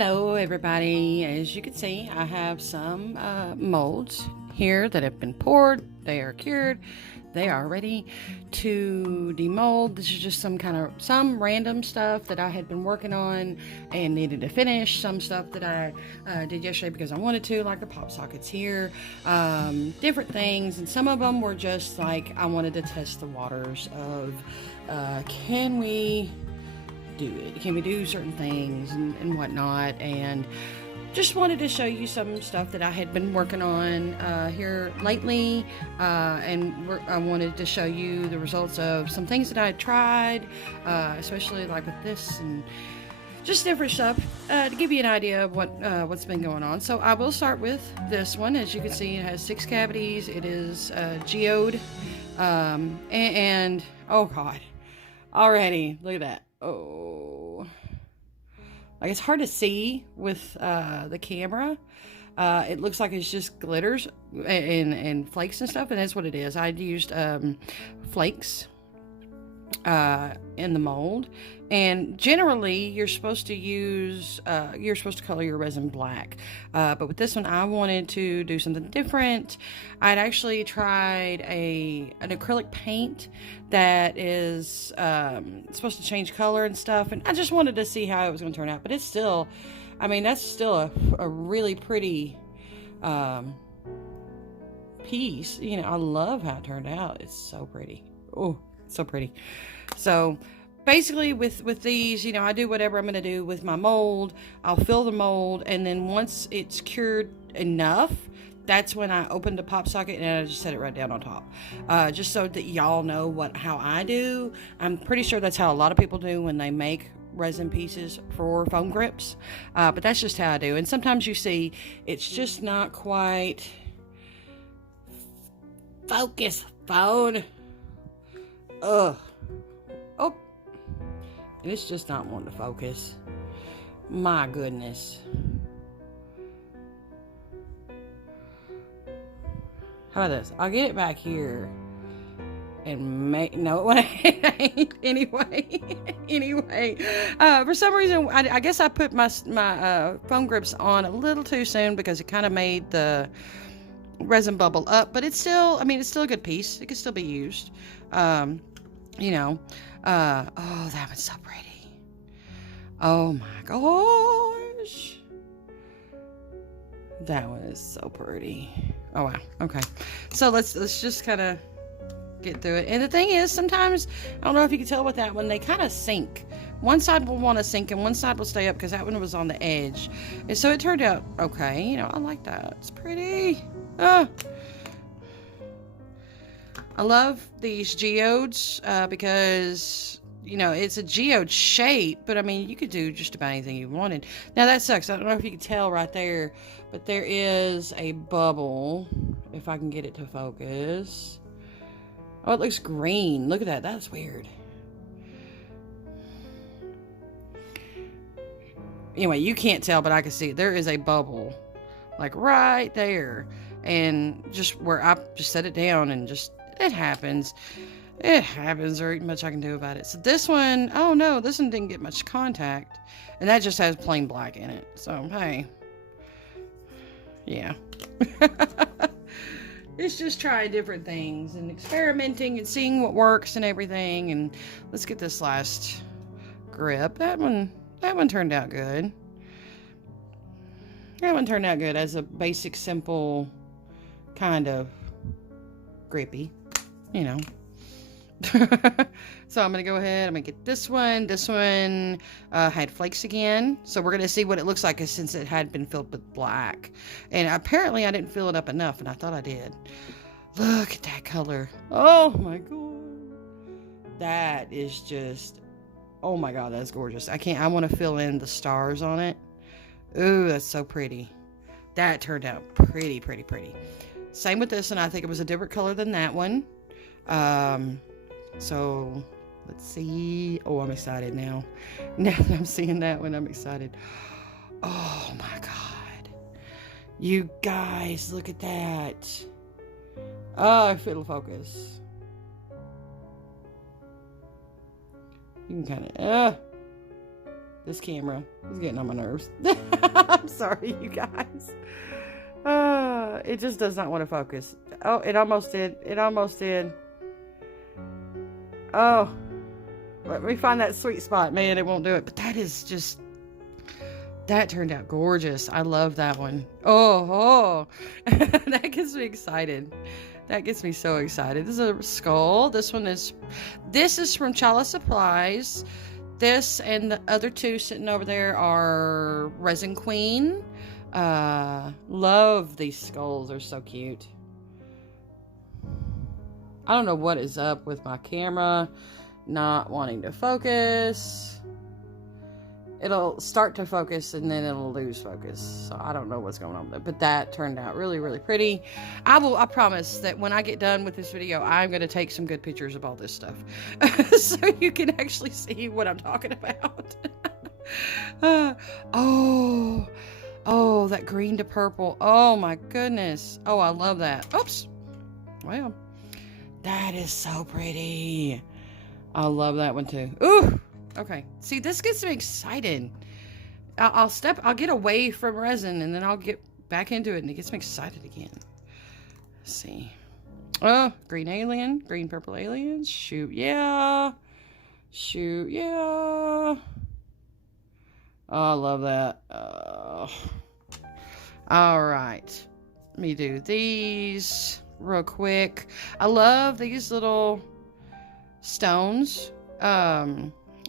Hello everybody. As you can see, I have some molds here that have been poured. They are cured. They are ready to demold. This is just some random stuff that I had been working on and needed to finish. Some stuff that I did yesterday because I wanted to, like the pop sockets here, different things. And some of them were just like I wanted to test the waters of can we do it? Can we do certain things and whatnot? And just wanted to show you some stuff that I had been working on here lately, and I wanted to show you the results of some things that I had tried, especially like with this and just different stuff, to give you an idea of what's been going on. So I will start with this one. As you can see, it has 6 cavities. It is geode, and oh god, already look at that. Oh, like it's hard to see with the camera. It looks like it's just glitters and flakes and stuff, and that's what it is. I used flakes in the mold, and generally you're supposed to color your resin black, but with this one I wanted to do something different. I'd actually tried an acrylic paint that is supposed to change color and stuff, and I just wanted to see how it was going to turn out. But it's still, I mean, that's still a really pretty piece. You know, I love how it turned out. It's so pretty. Oh, so pretty. So basically with these, you know, I do whatever I'm going to do with my mold. I'll fill the mold, and then once it's cured enough, that's when I open the pop socket and I just set it right down on top, just so that y'all know how I do. I'm pretty sure that's how a lot of people do when they make resin pieces for foam grips, but that's just how I do. And sometimes you see it's just not quite focus phone. Oh, and it's just not wanting to focus. My goodness. How about this? I'll get it back here and no, it ain't. Anyway, for some reason, I guess I put my foam grips on a little too soon because it kind of made the resin bubble up, but it's still, I mean, it's still a good piece. It can still be used. You know, oh, that one's so pretty. Oh my gosh. That one is so pretty. Oh wow. Okay. So let's just kind of get through it. And the thing is, sometimes, I don't know if you can tell with that one, they kind of sink. One side will want to sink and one side will stay up because that one was on the edge. And so it turned out okay. You know, I like that. It's pretty. I love these geodes because, you know, it's a geode shape, but I mean, you could do just about anything you wanted. Now that sucks. I don't know if you can tell right there, but there is a bubble. If I can get it to focus. Oh, it looks green. Look at that. That's weird. Anyway, you can't tell, but I can see it. There is a bubble, like right there. And just where I just set it down and just, it happens. It happens. There ain't much I can do about it. So this one, oh no, this one didn't get much contact. And that just has plain black in it. So, hey. Yeah. It's just trying different things and experimenting and seeing what works and everything. And let's get this last grip. That one turned out good. That one turned out good as a basic, simple kind of grippy, you know. So I'm gonna go ahead, I'm gonna get this one. This one had flakes again, so we're gonna see what it looks like since it had been filled with black. And apparently I didn't fill it up enough, and I thought I did. Look at that color. Oh my god, that is just, oh my god, that's gorgeous. I want to fill in the stars on it. Ooh, that's so pretty. That turned out pretty. Same with this one. I think it was a different color than that one. So let's see. Oh, I'm excited now. Now that I'm seeing that one, I'm excited. Oh my god. You guys, look at that. Oh, if it'll focus. You can kind of, This camera is getting on my nerves. I'm sorry, you guys. It just does not want to focus. Oh, it almost did. It almost did. Oh, let me find that sweet spot. Man, it won't do it. But that is just... That turned out gorgeous. I love that one. Oh. That gets me excited. That gets me so excited. This is a skull. This is from Chala Supplies. This and the other two sitting over there are Resin Queen. Love these skulls. They're so cute. I don't know what is up with my camera not wanting to focus. It'll start to focus and then it'll lose focus. So I don't know what's going on with it. But that turned out really, really pretty. I promise that when I get done with this video, I'm going to take some good pictures of all this stuff. So you can actually see what I'm talking about. Oh, that green to purple. Oh my goodness. Oh, I love that. Oops. Well, that is so pretty. I love that one too. Ooh. Okay, see, this gets me excited. I'll get away from resin, and then I'll get back into it, and it gets me excited again. Let's see. Oh, green alien, green purple alien. Shoot, yeah. Shoot, yeah. Oh, I love that. All right. Let me do these real quick. I love these little stones.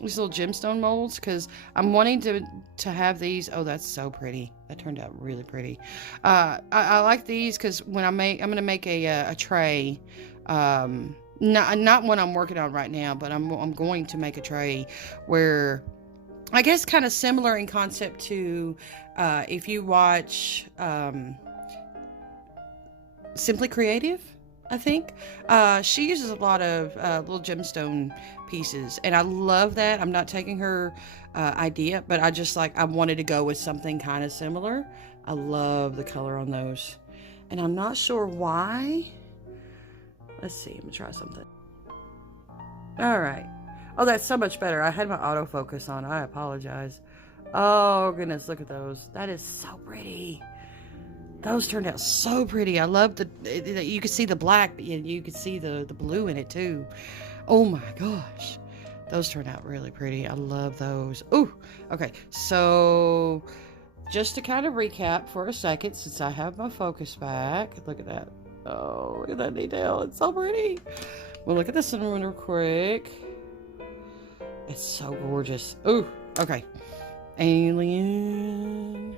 These little gemstone molds, because I'm wanting to have these. Oh, that's so pretty. That turned out really pretty. I like these because when I'm gonna make a tray. Not one I'm working on right now, but I'm going to make a tray where, I guess, kind of similar in concept to if you watch Simply Creative. I think she uses a lot of little gemstone pieces, and I love that. I'm not taking her idea, but I wanted to go with something kind of similar. I love the color on those, and I'm not sure why. Let's see. I'm gonna try something. All right. Oh, that's so much better. I had my autofocus on. I apologize. Oh goodness, look at those. That is so pretty. Those turned out so pretty. I love you could see the black, but you could see the blue in it too. Oh my gosh. Those turned out really pretty. I love those. Ooh, okay. So just to kind of recap for a second, since I have my focus back, look at that. Oh, look at that detail. It's so pretty. We'll look at this one real quick. It's so gorgeous. Ooh, okay. Alien.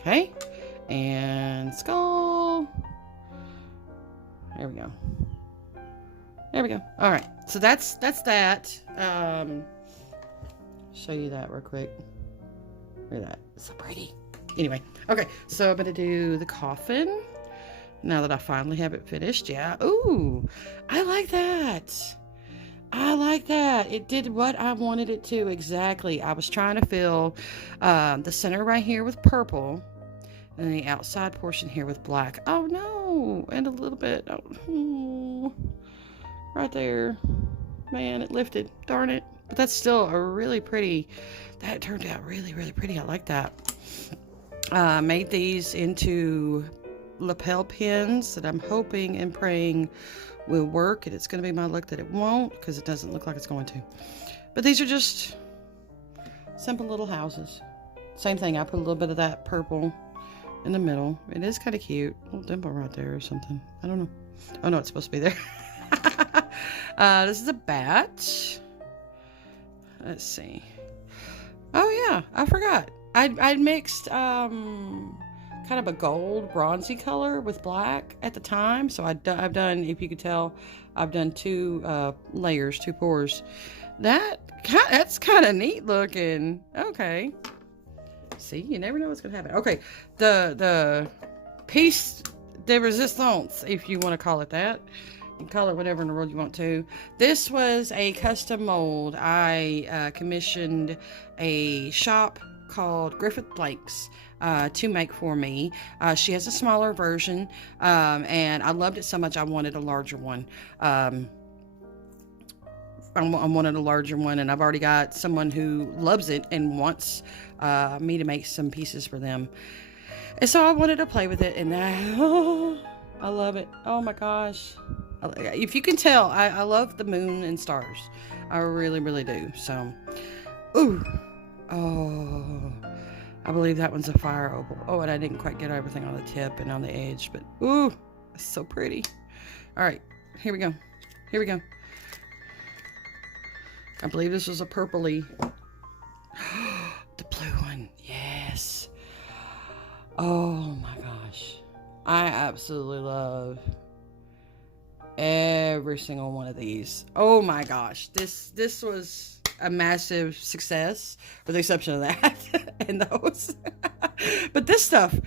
Okay, and skull. There we go. There we go. All right, so that's that. Show you that real quick. Look at that. It's so pretty. Anyway, okay, so I'm gonna do the coffin. Now that I finally have it finished, yeah. Ooh, I like that. I like that. It did what I wanted it to, exactly. I was trying to fill the center right here with purple, and the outside portion here with black. Oh no, and a little bit, right there. Man, it lifted, darn it. But that's still a really pretty, that turned out really, really pretty. I like that. Made these into lapel pins that I'm hoping and praying will work, and it's going to be my luck that it won't, because it doesn't look like it's going to. But these are just simple little houses. Same thing, I put a little bit of that purple in the middle. It is kind of cute. A little dimple right there or something. I don't know. Oh no, it's supposed to be there. This is a bat. Let's see. Oh yeah, I forgot. I mixed kind of a gold bronzy color with black at the time, so I've done, if you could tell, I've done two layers, two pours. That's kind of neat looking. Okay, see, you never know what's gonna happen. Okay, the piece de resistance, if you want to call it that. You can call it whatever in the world you want to. This was a custom mold. I commissioned a shop called Griffith Blanks to make for me. She has a smaller version, and I loved it so much I wanted a larger one. I wanted a larger one, and I've already got someone who loves it and wants me to make some pieces for them. And so I wanted to play with it, and I love it. Oh my gosh. If you can tell, I love the moon and stars. I really, really do. So, ooh. Oh, I believe that one's a fire opal. Oh, and I didn't quite get everything on the tip and on the edge, but ooh, it's so pretty. All right, here we go. Here we go. I believe this was a purpley. The blue one, yes. Oh my gosh. I absolutely love every single one of these. Oh my gosh. This was a massive success, with the exception of that and those. But this stuff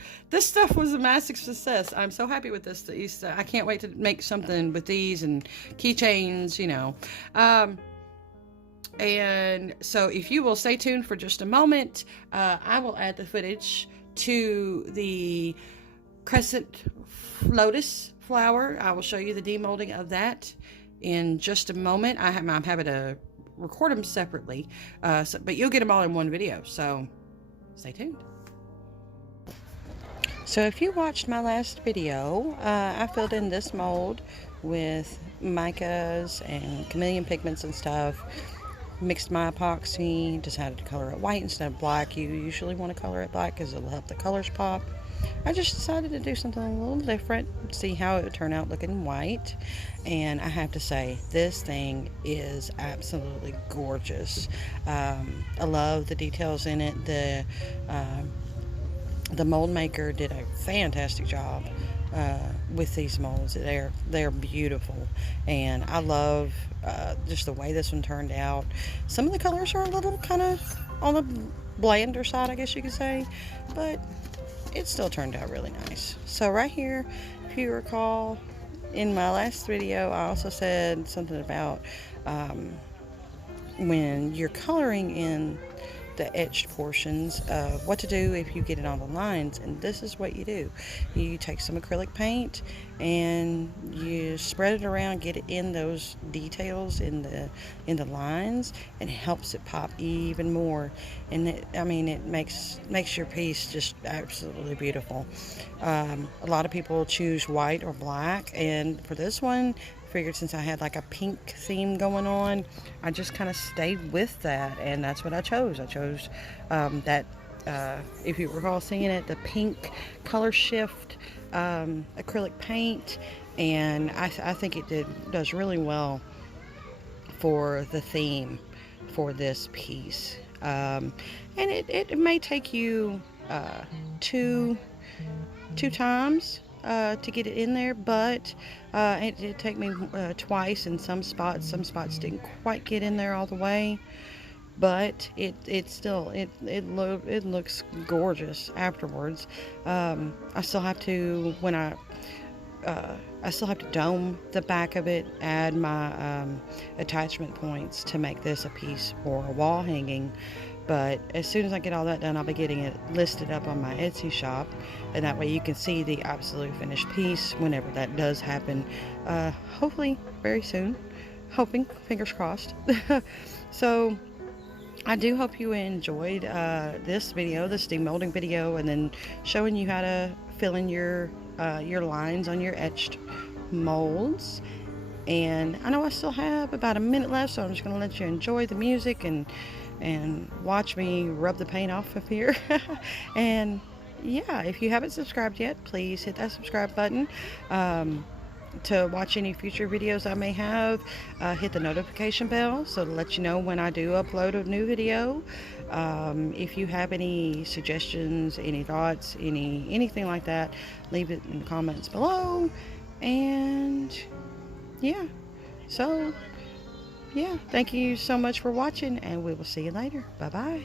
was a massive success. I'm so happy with this. I can't wait to make something with these and keychains, you know. And so if you will stay tuned for just a moment, I will add the footage to the Crescent Lotus flower. I will show you the demolding of that in just a moment. I'm having to record them separately, but you'll get them all in one video, so stay tuned. So if you watched my last video, I filled in this mold with micas and chameleon pigments and stuff. Mixed my epoxy, decided to color it white instead of black. You usually want to color it black because it'll help the colors pop. I just decided to do something a little different, see how it would turn out looking white. And I have to say, this thing is absolutely gorgeous. I love the details in it. The mold maker did a fantastic job with these molds. They're beautiful, and I love just the way this one turned out. Some of the colors are a little kind of on the blander side, I guess you could say, but it still turned out really nice. So right here, if you recall, in my last video, I also said something about when you're coloring in the etched portions, what to do if you get it on the lines. And this is what you do. You take some acrylic paint and you spread it around, get it in those details in the lines, and it helps it pop even more. And it makes your piece just absolutely beautiful. A lot of people choose white or black, and for this one, figured since I had like a pink theme going on, I just kind of stayed with that, and that's what I chose. I chose that, if you recall seeing it, the pink color shift acrylic paint, and I think it does really well for the theme for this piece. And it may take you two times to get it in there, but it did take me twice in some spots. Some spots didn't quite get in there all the way, but it looks gorgeous afterwards. I still have to dome the back of it, add my attachment points to make this a piece for a wall hanging. But as soon as I get all that done, I'll be getting it listed up on my Etsy shop, and that way you can see the absolute finished piece whenever that does happen. Hopefully very soon. Hoping, fingers crossed. So I do hope you enjoyed this video, this demolding video, and then showing you how to fill in your lines on your etched molds. And I know I still have about a minute left, so I'm just going to let you enjoy the music and watch me rub the paint off of here. And yeah, if you haven't subscribed yet, please hit that subscribe button to watch any future videos I may have. Hit the notification bell so to let you know when I do upload a new video. If you have any suggestions, any thoughts, anything like that, leave it in the comments below. And yeah, so yeah, thank you so much for watching, and we will see you later. Bye bye.